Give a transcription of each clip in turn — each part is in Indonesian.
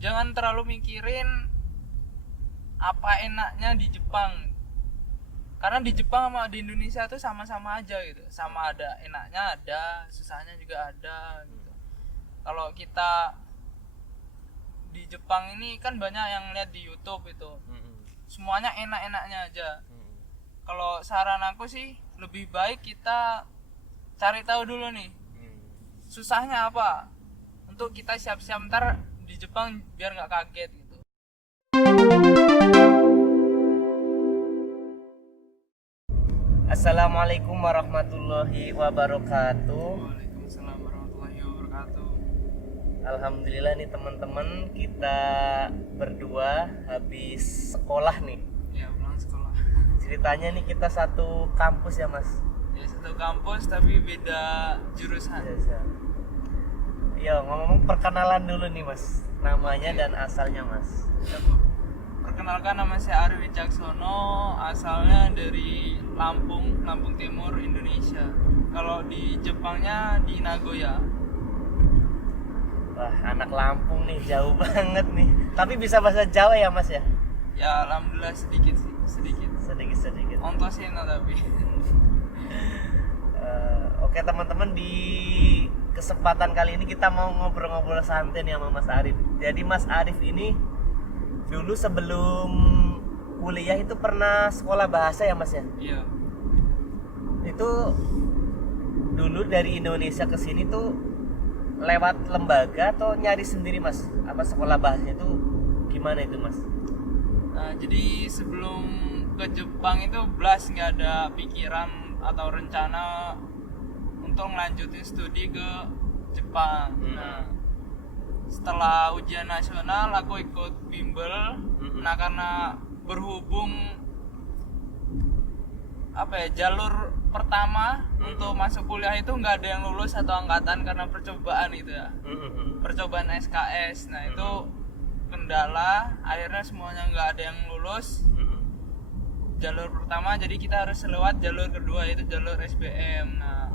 jangan terlalu mikirin apa enaknya di Jepang, karena di Jepang sama di Indonesia tuh sama-sama aja gitu, sama ada enaknya ada, susahnya juga ada gitu. Kalau kita di Jepang ini kan banyak yang lihat di YouTube itu, semuanya enak-enaknya aja. Kalau saran aku sih lebih baik kita cari tahu dulu nih susahnya apa, untuk kita siap-siap ntar di Jepang biar nggak kaget gitu. Assalamualaikum warahmatullahi wabarakatuh. Waalaikumsalam warahmatullahi wabarakatuh. Alhamdulillah nih teman-teman, kita berdua habis sekolah nih. Ya, pulang sekolah. Ceritanya nih kita satu kampus ya mas. Ya, satu kampus tapi beda jurusan. Iya, ngomong perkenalan dulu nih mas, namanya dan asalnya mas. Perkenalkan, nama saya Ari Wicaksono, asalnya dari Lampung Timur, Indonesia. Kalau di Jepangnya di Nagoya. Wah, anak Lampung nih, jauh banget nih. Tapi bisa bahasa Jawa ya mas ya? Ya, alhamdulillah sedikit sih, sedikit. Sedikit. Ontosino tapi. Oke teman-teman, di kesempatan kali ini kita mau ngobrol-ngobrol santai nih sama Mas Arif. Jadi Mas Arif ini dulu sebelum kuliah itu pernah sekolah bahasa ya Mas ya? Iya. Itu dulu dari Indonesia ke sini tuh lewat lembaga atau nyari sendiri Mas? Apa sekolah bahasanya itu gimana itu Mas? Nah, jadi sebelum ke Jepang itu belas nggak ada pikiran atau rencana untuk melanjutin studi ke Jepang. Nah, setelah ujian nasional aku ikut bimbel. Nah, karena berhubung jalur pertama untuk masuk kuliah itu nggak ada yang lulus satu angkatan karena percobaan itu ya, percobaan SKS. Nah, itu kendala, akhirnya semuanya nggak ada yang lulus jalur pertama, jadi kita harus lewat jalur kedua, yaitu jalur SBM. Nah,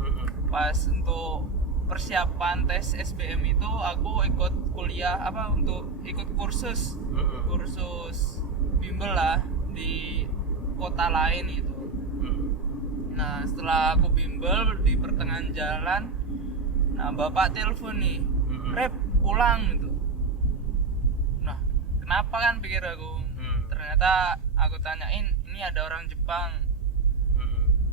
pas untuk persiapan tes SBM itu aku ikut kuliah untuk ikut kursus bimbel lah di kota lain itu. Nah, setelah aku bimbel di pertengahan jalan, nah bapak telepon nih, Rep pulang gitu. Nah, kenapa kan pikir aku, ternyata aku tanyain, ini ada orang Jepang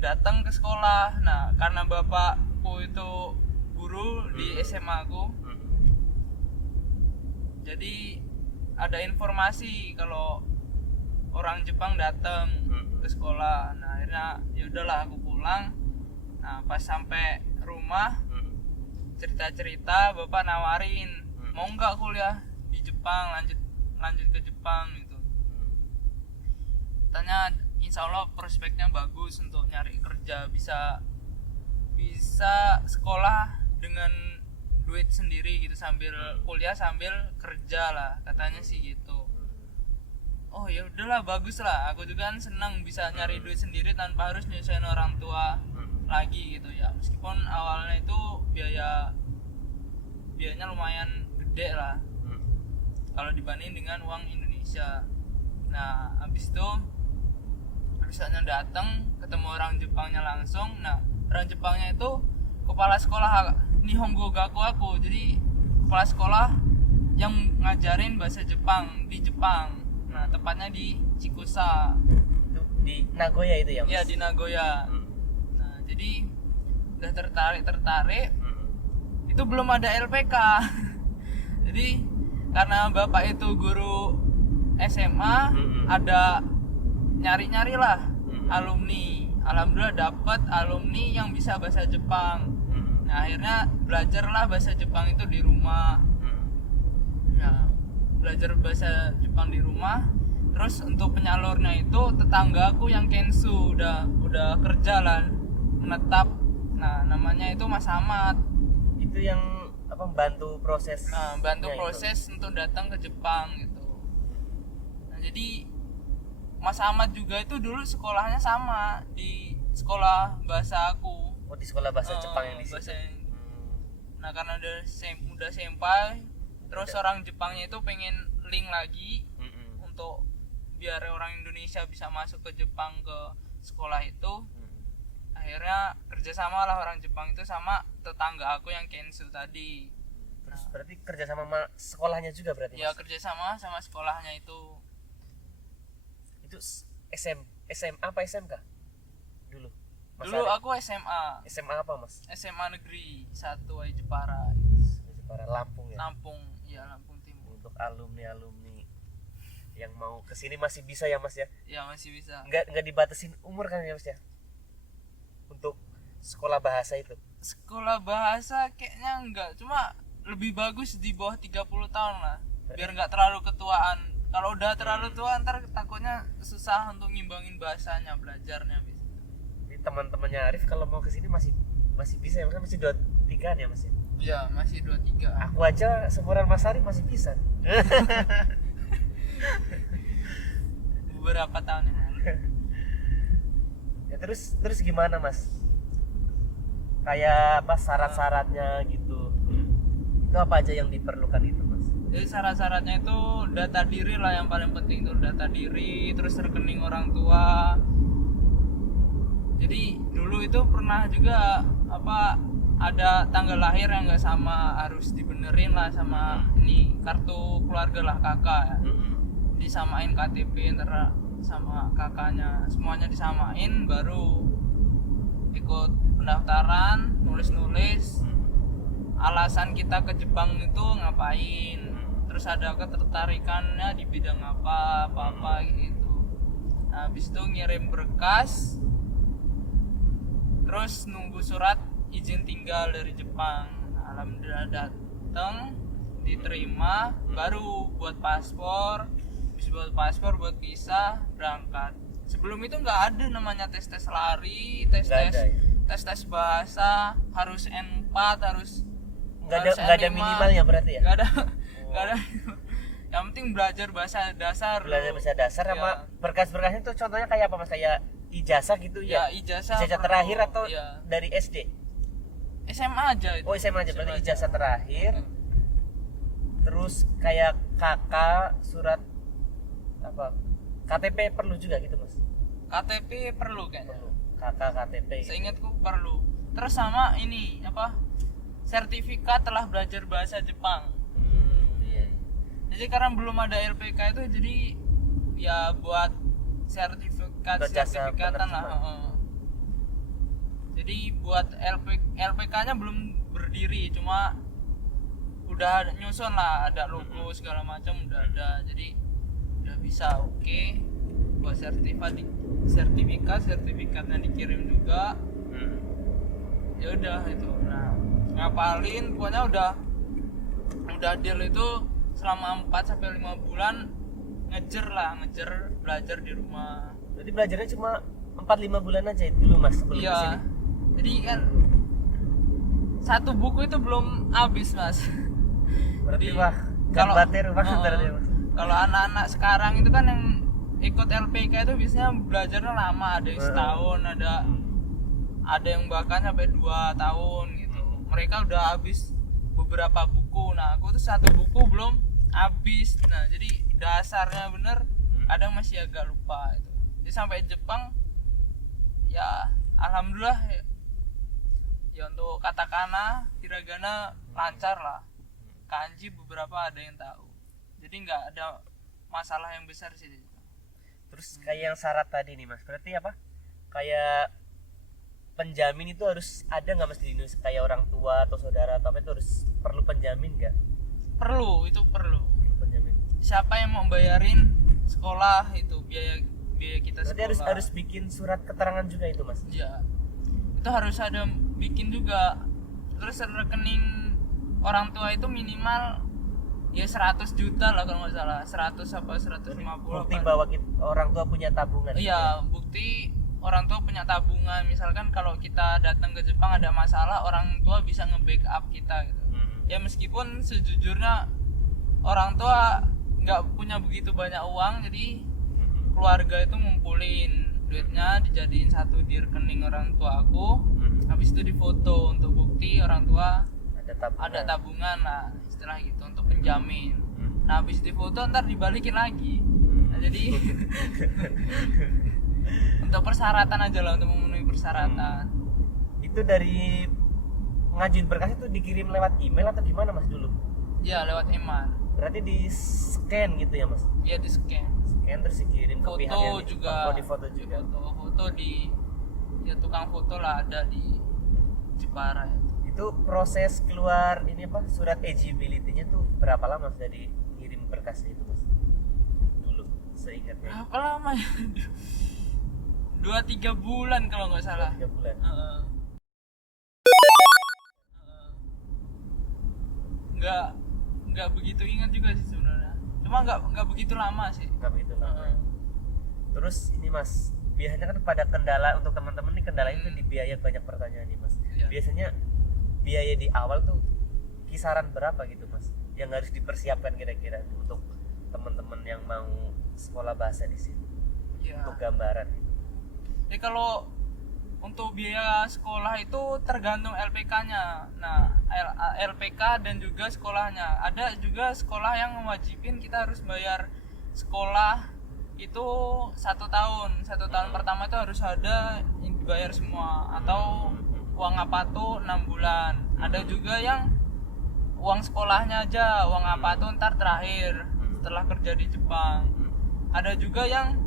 datang ke sekolah. Nah, karena bapakku itu guru di SMA aku, jadi ada informasi kalau orang Jepang datang ke sekolah. Nah, akhirnya ya udahlah aku pulang. Nah, pas sampai rumah cerita-cerita, bapak nawarin mau nggak kuliah di Jepang, lanjut ke Jepang gitu. Tanya, insya Allah prospeknya bagus untuk nyari kerja, bisa sekolah dengan duit sendiri gitu, sambil kuliah sambil kerja lah, katanya sih gitu. Oh ya udahlah, bagus lah, aku juga kan senang bisa nyari duit sendiri tanpa harus nyusahin orang tua lagi gitu ya, meskipun awalnya itu biayanya lumayan gede lah kalau dibanding dengan uang Indonesia. Nah, habis itu misalnya datang ketemu orang Jepangnya langsung. Nah, orang Jepangnya itu kepala sekolah Nihongo Gaku aku, jadi kepala sekolah yang ngajarin bahasa Jepang di Jepang. Nah, tepatnya di Chikusa. Itu di Nagoya itu ya Mas? Iya, di Nagoya. Nah, jadi udah tertarik. Itu belum ada LPK. Jadi karena bapak itu guru SMA, ada nyari-nyari lah alumni. Alhamdulillah dapat alumni yang bisa bahasa Jepang. Nah, akhirnya belajarlah bahasa Jepang itu di rumah. Nah, belajar bahasa Jepang di rumah. Terus untuk penyalurnya itu tetanggaku yang Kensu udah kerja lah, menetap. Nah, namanya itu Mas Ahmad. Itu yang bantu proses. Nah, bantu proses itu untuk datang ke Jepang gitu. Nah, jadi Mas Ahmad juga itu dulu sekolahnya sama di sekolah bahasa aku. Oh, di sekolah bahasa Jepang yang di situ. Nah, karena udah senpai, Terus Udah. orang Jepangnya itu pengen link lagi Mm-mm. untuk biar orang Indonesia bisa masuk ke Jepang ke sekolah itu. Mm-mm. Akhirnya kerjasama lah orang Jepang itu sama tetangga aku yang Kensu tadi. Terus berarti kerja sama sekolahnya juga berarti Ya Mas? kerjasama sama sekolahnya itu. Itu SMA apa SMK dulu Mas Dulu Arif? aku SMA apa Mas? SMA Negeri 1 Wai Jepara, Jepara Lampung ya. Lampung, ya Lampung Timur. Untuk alumni yang mau kesini masih bisa ya Mas ya? Ya masih bisa. Nggak dibatasin umur kan ya Mas ya? Untuk sekolah bahasa itu. Sekolah bahasa kayaknya enggak, cuma lebih bagus di bawah 30 tahun lah. Biar nggak terlalu ketuaan. Kalau udah terlalu tua ntar takutnya susah untuk ngimbangin bahasanya, belajarnya bisa. Jadi teman-temannya Arif kalau mau kesini masih bisa ya Mas? Masih 23 ya Mas ya? Ya masih 23. Aku aja seumuran Mas Arif masih bisa. Beberapa tahun yang lalu. Ya terus gimana Mas? Kayak apa syarat-syaratnya gitu? Itu apa aja yang diperlukan itu Mas? Jadi syarat-syaratnya itu data diri lah yang paling penting, tuh data diri, terus rekening orang tua. Jadi dulu itu pernah juga apa ada tanggal lahir yang nggak sama, harus dibenerin lah sama ini kartu keluarga lah kakak ya. Disamain KTP antara sama kakaknya, semuanya disamain baru ikut pendaftaran, nulis alasan kita ke Jepang itu ngapain, terus ada ketertarikannya di bidang apa gitu. Nah, habis itu ngirim berkas, terus nunggu surat izin tinggal dari Jepang. Nah, alhamdulillah datang, diterima, baru buat paspor, buat visa, berangkat. Sebelum itu nggak ada namanya tes lari, tes bahasa, harus N4, harus nggak ada minimalnya berarti ya? Nggak ada. Yang penting belajar bahasa dasar. Sama berkas-berkasnya tuh contohnya kayak apa Mas? Kayak ijazah gitu ya? Ijazah terakhir atau ya. dari SD? SMA aja itu. Oh SMA aja, berarti ijazah terakhir. Hmm. Terus kayak kakak surat apa? KTP perlu juga gitu Mas? KTP perlu kayaknya. Kakak KTP. Seingatku perlu. Terus sama ini apa? Sertifikat telah belajar bahasa Jepang. Iya. Jadi karena belum ada LPK itu, jadi ya buat sertifikatan lah. Jadi buat LPK-nya belum berdiri, cuma udah nyusun lah, ada logo segala macam udah ada. Jadi udah bisa oke. Buat sertifikatnya dikirim juga. Ya udah itu. Nah, ngapalin pokoknya udah deal itu selama 4 sampai 5 bulan ngejer belajar di rumah. Berarti belajarnya cuma 4-5 bulan aja dulu Mas sebelum Iya. kesini. Jadi kan satu buku itu belum habis Mas. Berarti Jadi, wah kalau bater ya Mas. Kalau anak-anak sekarang itu kan yang ikut LPK itu biasanya belajarnya lama, ada yang setahun, ada yang bahkan sampai 2 tahun gitu. Mereka udah habis beberapa buku. Nah, aku tuh satu buku belum habis. Nah, jadi dasarnya bener kadang masih agak lupa itu. Jadi sampai Jepang ya alhamdulillah ya untuk katakana, hiragana lancar lah. Kanji beberapa ada yang tahu. Jadi nggak ada masalah yang besar sih. Terus kayak yang syarat tadi nih Mas, berarti apa? Kayak penjamin itu harus ada nggak Mas di Indonesia? Kayak orang tua atau saudara atau apa itu harus perlu penjamin nggak? Perlu Penjamin. Siapa yang mau bayarin sekolah itu biaya kita Berarti sekolah. harus bikin surat keterangan juga itu Mas? Iya, itu harus ada bikin juga. Terus rekening orang tua itu minimal ya 100 juta lah kalau nggak salah, 100 apa 150. Bukti bahwa orang tua punya tabungan. Iya, bukti orang tua punya tabungan. Misalkan kalau kita datang ke Jepang ada masalah, orang tua bisa nge-backup kita gitu. Ya meskipun sejujurnya orang tua nggak punya begitu banyak uang, jadi keluarga itu ngumpulin duitnya, dijadiin satu di rekening orang tua aku. Habis itu difoto untuk bukti orang tua ada tabungan. Nah, itu istilah gitu untuk penjamin. Nah habis difoto ntar dibalikin lagi. Nah, jadi untuk persyaratan aja lah, untuk memenuhi persyaratan. Itu dari ngajuin berkas itu dikirim lewat email atau gimana mas dulu? Ya lewat email. Berarti di scan gitu ya mas? Ya di scan. Scan terus dikirim ke pihak Foto yang juga. di foto juga. Foto di ya tukang foto lah ada di Jepara itu. Itu proses keluar ini apa surat eligibility-nya tuh berapa lama sudah dikirim berkasnya itu mas? Dulu seingatnya. Berapa lama ya? 2-3 bulan kalau nggak salah. 3 bulan. Nggak begitu ingat juga sih sebenarnya. Cuma nggak begitu lama sih. Nggak begitu lama. Terus ini mas, biasanya kan pada kendala untuk teman-teman nih kendalanya itu di biaya, banyak pertanyaan nih mas. Iya. Biasanya biaya di awal tuh kisaran berapa gitu mas? Yang harus dipersiapkan kira-kira untuk teman-teman yang mau sekolah bahasa di sini. Ya. Untuk gambaran. Jadi kalau untuk biaya sekolah itu tergantung LPK-nya. Nah, LPK dan juga sekolahnya. Ada juga sekolah yang mewajibin kita harus bayar sekolah itu 1 tahun. 1 tahun pertama itu harus ada yang dibayar semua, atau uang apa tuh 6 bulan. Ada juga yang uang sekolahnya aja, uang apa tuh ntar terakhir setelah kerja di Jepang. Ada juga yang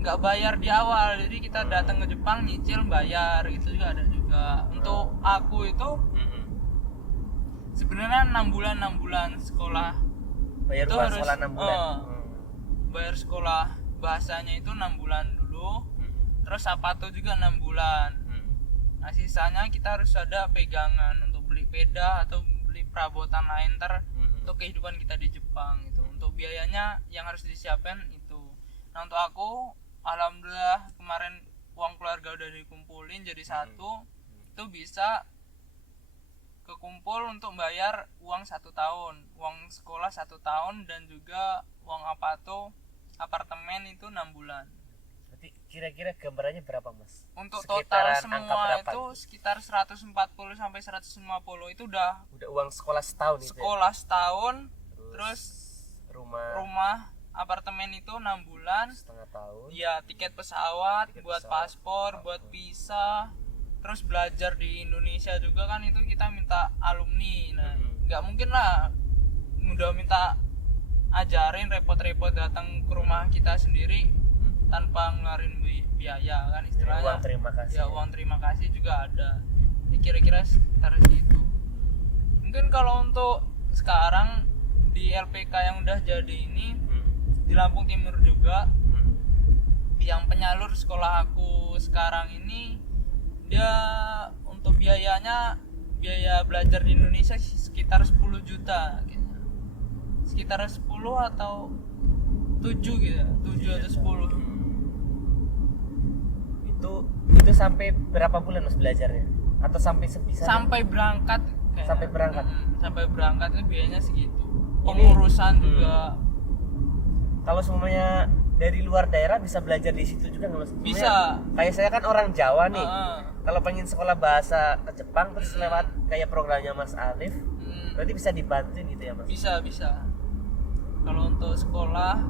nggak bayar di awal, jadi kita datang ke Jepang nyicil bayar, gitu juga ada juga. Untuk aku itu sebenarnya 6 bulan sekolah. Bayar itu uang harus sekolah 6 bulan. Bayar sekolah bahasanya itu 6 bulan dulu. Terus apa tuh juga 6 bulan. Nah sisanya kita harus ada pegangan untuk beli peda atau beli perabotan lain untuk kehidupan kita di Jepang itu. Untuk biayanya yang harus disiapkan itu. Nah untuk aku alhamdulillah kemarin uang keluarga udah dikumpulin jadi satu, itu bisa kekumpul untuk bayar uang 1 tahun, uang sekolah 1 tahun, dan juga uang apartemen itu 6 bulan. Berarti kira-kira gambarannya berapa mas? Untuk Sekitaran total semua itu sekitar 140 sampai 150 itu udah uang sekolah setahun itu ya? sekolah setahun, terus rumah apartemen itu 6 bulan, setengah tahun. ya tiket pesawat, buat paspor, buat visa, terus belajar di Indonesia juga kan itu kita minta alumni. Nah nggak mungkin lah udah minta ajarin repot-repot datang ke rumah kita sendiri tanpa ngeluarin biaya kan istilahnya. Uang terima kasih. Ya uang terima kasih juga ada. Ya, kira-kira sekitar situ. Mungkin kalau untuk sekarang di LPK yang udah jadi ini di Lampung Timur juga, yang penyalur sekolah aku sekarang ini dia untuk biayanya, biaya belajar di Indonesia sekitar 10 juta kayaknya. Sekitar 10 atau 7 gitu ya, 7 atau 10. Itu sampai berapa bulan mas belajarnya? Atau sampai sebisa? Sampai berangkat kayaknya. Sampai berangkat. Sampai berangkat itu biayanya segitu. Pengurusan juga. Kalau semuanya dari luar daerah bisa belajar di situ juga nggak mas? Bisa. Kayak saya kan orang Jawa nih. Kalau pengen sekolah bahasa ke Jepang terus lewat kayak programnya Mas Arif, berarti bisa dibantuin gitu ya mas? Bisa. Kalau untuk sekolah,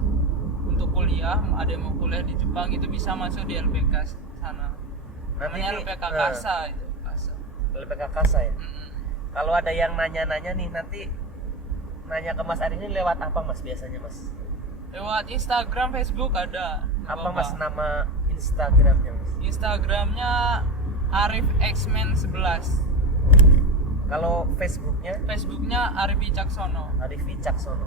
untuk kuliah, ada yang mau kuliah di Jepang itu bisa masuk di LPK sana. Namanya LPK Kasa itu. LPK Kasa ya. Kalau ada yang nanya-nanya nih nanti nanya ke Mas Arif ini lewat apa mas biasanya mas? Lewat Instagram, Facebook ada. Apa mas nama Instagramnya mas? Instagramnya Arif Xman 11. Kalau Facebooknya? Facebooknya Arif Wicaksono. Arif Wicaksono.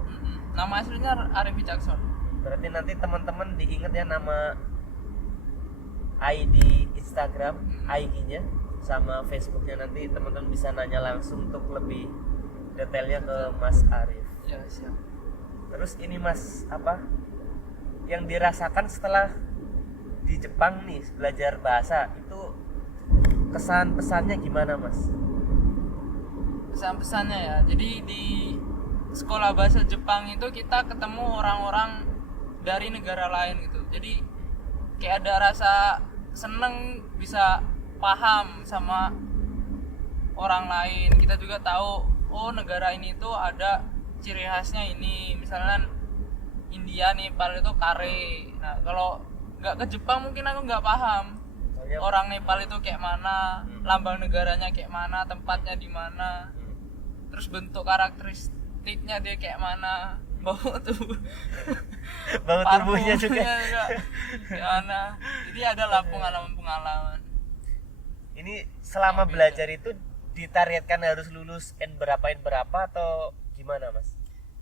Nama aslinya Arif Wicaksono. Berarti nanti teman-teman diingat ya nama ID Instagram, ID-nya sama Facebooknya, nanti teman-teman bisa nanya langsung untuk lebih detailnya ke Mas Arif. Ya siap. Terus ini mas, apa yang dirasakan setelah di Jepang nih belajar bahasa itu, kesan pesannya gimana mas? Pesan-pesannya ya, jadi di sekolah bahasa Jepang itu kita ketemu orang-orang dari negara lain gitu, jadi kayak ada rasa seneng bisa paham sama orang lain. Kita juga tahu oh negara ini tuh ada ciri khasnya ini, misalnya India Nepal itu kare. Nah kalau nggak ke Jepang mungkin aku nggak paham Soalnya orang Nepal itu kayak mana, lambang negaranya kayak mana, tempatnya di mana, terus bentuk karakteristiknya dia kayak mana, bau tuh bau tubuhnya juga. gimana. Jadi adalah pengalaman-pengalaman. Ini selama belajar itu ditargetkan harus lulus N berapa atau gimana mas?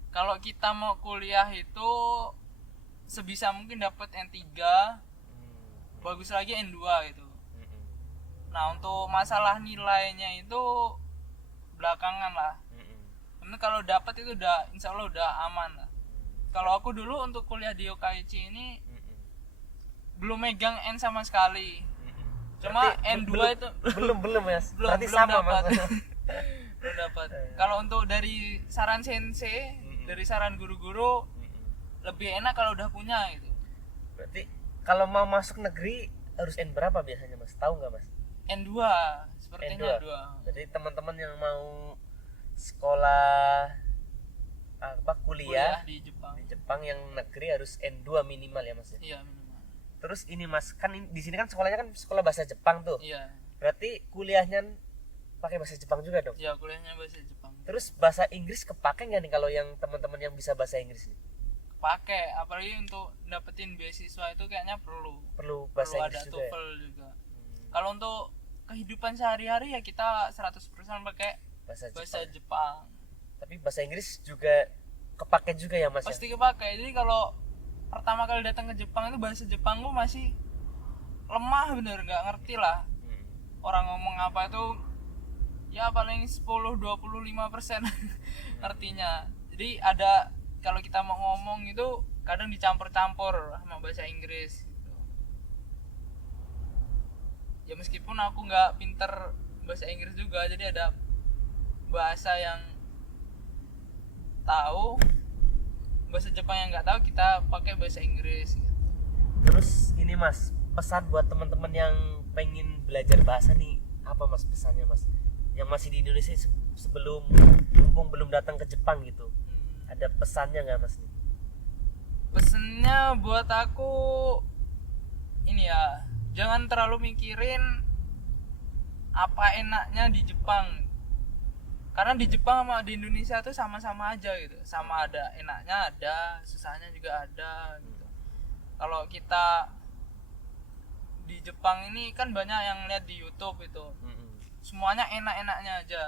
Kalau kita mau kuliah itu sebisa mungkin dapat N3, bagus lagi N2 gitu. Nah untuk masalah nilainya itu belakangan lah. Karena kalau dapat itu udah insya Allah udah aman lah. Kalau aku dulu untuk kuliah di Yokkaichi ini belum megang N sama sekali. Cuma Berarti N2 itu belum mas. belum Berarti belum sama dapat. mas. Belum dapat. Kalau untuk dari saran sensei, dari saran guru-guru lebih enak kalau udah punya gitu. Berarti kalau mau masuk negeri harus N berapa biasanya mas? Tahu nggak mas? N2 sepertinya N2. 2. Jadi teman-teman yang mau sekolah kuliah di Jepang. di Jepang yang negeri harus N2 minimal ya mas ya. Iya minimal. Terus ini mas, kan di sini kan sekolahnya kan sekolah bahasa Jepang tuh. Iya. Berarti kuliahnya pakai bahasa Jepang juga dong. Iya kuliahnya bahasa Jepang. Terus bahasa Inggris kepake nggak nih kalau yang teman-teman yang bisa bahasa Inggris nih? Pakai, apalagi untuk dapetin beasiswa itu kayaknya Perlu bahasa perlu Inggris ada juga. TOEFL juga. Kalau untuk kehidupan sehari-hari ya kita 100% pakai Bahasa bahasa Jepang. Jepang. Tapi bahasa Inggris juga kepake juga ya mas Pasti ya? kepakai. Jadi kalau pertama kali datang ke Jepang itu bahasa Jepang gue masih lemah bener, nggak ngerti lah. Orang ngomong apa itu ya paling 10-25% ngertinya. Jadi ada kalau kita mau ngomong itu kadang dicampur-campur sama bahasa Inggris gitu. Ya meskipun aku nggak pinter bahasa Inggris juga, jadi ada bahasa yang tahu, bahasa Jepang yang nggak tahu kita pakai bahasa Inggris gitu. Terus ini mas, pesan buat teman-teman yang pengen belajar bahasa nih, apa mas pesannya mas? Yang masih di Indonesia sebelum mumpung belum datang ke Jepang gitu, ada pesannya nggak mas nih? Pesennya buat aku ini ya, jangan terlalu mikirin apa enaknya di Jepang, karena di Jepang sama di Indonesia tuh sama-sama aja gitu, sama ada enaknya ada, susahnya juga ada gitu. Kalau kita di Jepang ini kan banyak yang lihat di YouTube itu, semuanya enak-enaknya aja.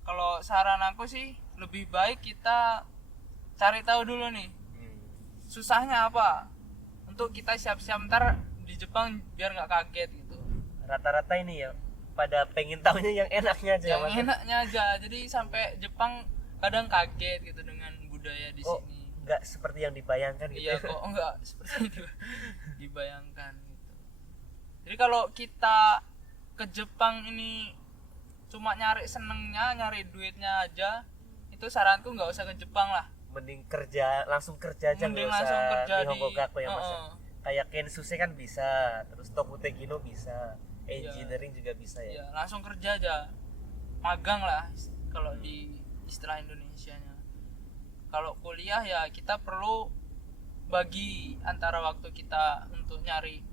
Kalau saran aku sih lebih baik kita cari tahu dulu nih susahnya apa, untuk kita siap-siap ntar di Jepang biar nggak kaget gitu. Rata-rata ini ya pada pengen tahunya yang enaknya aja Yang mas. enaknya aja, jadi sampai Jepang kadang kaget gitu dengan budaya di Oh, sini. nggak seperti yang dibayangkan gitu. Iya kok enggak seperti itu dibayangkan gitu. Jadi kalau kita ke Jepang ini cuma nyari senengnya, nyari duitnya aja, itu saranku nggak usah ke Jepang lah. Mending langsung kerja aja, Mending nggak langsung usah kerja di Hobogaku ya mas ya. Heeh. Kayak Kensuse kan bisa, terus Tokutegino bisa, engineering juga bisa ya. Iya, langsung kerja aja. Magang lah kalau di istilah Indonesianya. Kalau kuliah ya kita perlu bagi antara waktu kita untuk nyari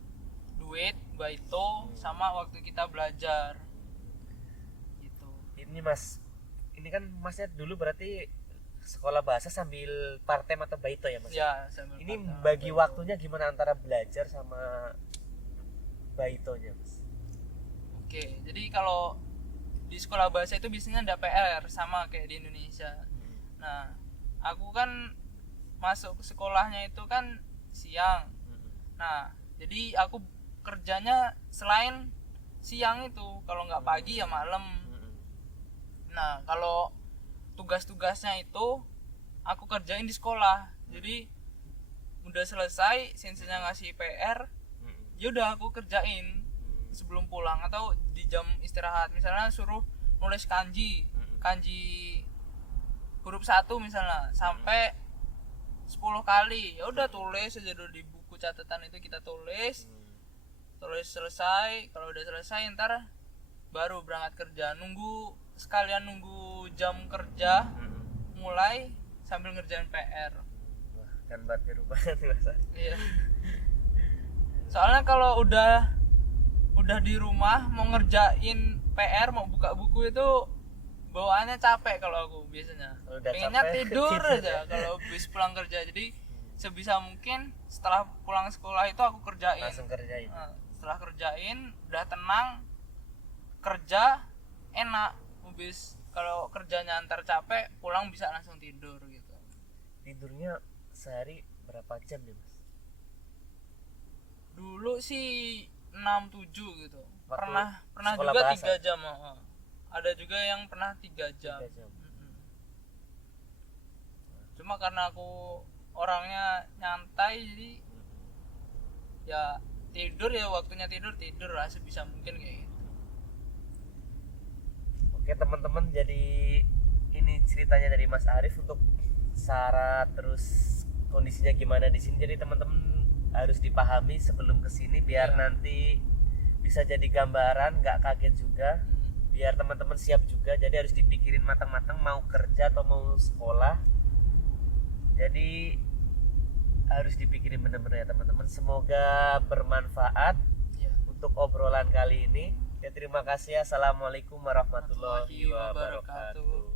duit, baito, sama waktu kita belajar. Gitu. Ini mas, ini kan masnya dulu berarti sekolah bahasa sambil part time atau baito ya mas? Ya, sambil Ini part-time bagi baito. waktunya gimana antara belajar sama baitonya mas? Oke, jadi kalau di sekolah bahasa itu biasanya ada PR sama kayak di Indonesia. Nah, aku kan masuk ke sekolahnya itu kan siang. Nah, jadi aku kerjanya selain siang itu, kalau nggak pagi ya malam. Nah, kalau tugas-tugasnya itu aku kerjain di sekolah. Jadi udah selesai, senseinya ngasih PR, ya udah aku kerjain sebelum pulang atau di jam istirahat. Misalnya suruh nulis kanji huruf 1 misalnya sampai 10 kali, ya udah tulis aja dulu di buku catatan itu, kita tulis selesai. Kalau udah selesai ntar baru berangkat kerja, sekalian nunggu jam kerja Mm-mm. mulai sambil ngerjain PR. Wah, kan berarti banget nih Mas. Iya. Soalnya kalau udah di rumah mau ngerjain PR, mau buka buku itu bawaannya capek kalau aku biasanya. Udah Pengennya capek, tidur tidur aja kalau habis pulang kerja. Jadi sebisa mungkin setelah pulang sekolah itu aku kerjain. Langsung kerjain. Nah, setelah kerjain udah tenang, kerja enak. Habis kalau kerjanya antar capek, pulang bisa langsung tidur gitu. Tidurnya sehari berapa jam nih Mas? Dulu sih 6-7 gitu. Waktu Pernah sekolah juga bahasa? 3 jam. Ada juga yang pernah 3 jam. 3 jam. Mm-mm. Cuma karena aku orangnya nyantai, jadi ya tidur ya waktunya tidur lah sebisa mungkin kayak gitu. Oke teman-teman, jadi ini ceritanya dari Mas Arif untuk syarat terus kondisinya gimana di sini. Jadi teman-teman harus dipahami sebelum kesini biar Ya. nanti bisa jadi gambaran, nggak kaget juga. Biar teman-teman siap juga. Jadi harus dipikirin matang-matang mau kerja atau mau sekolah. Jadi harus dipikirin bener-bener ya teman-teman. Semoga bermanfaat Ya. untuk obrolan kali ini. Ya terima kasih. Assalamualaikum warahmatullahi Warahmatullahi wabarakatuh. wabarakatuh.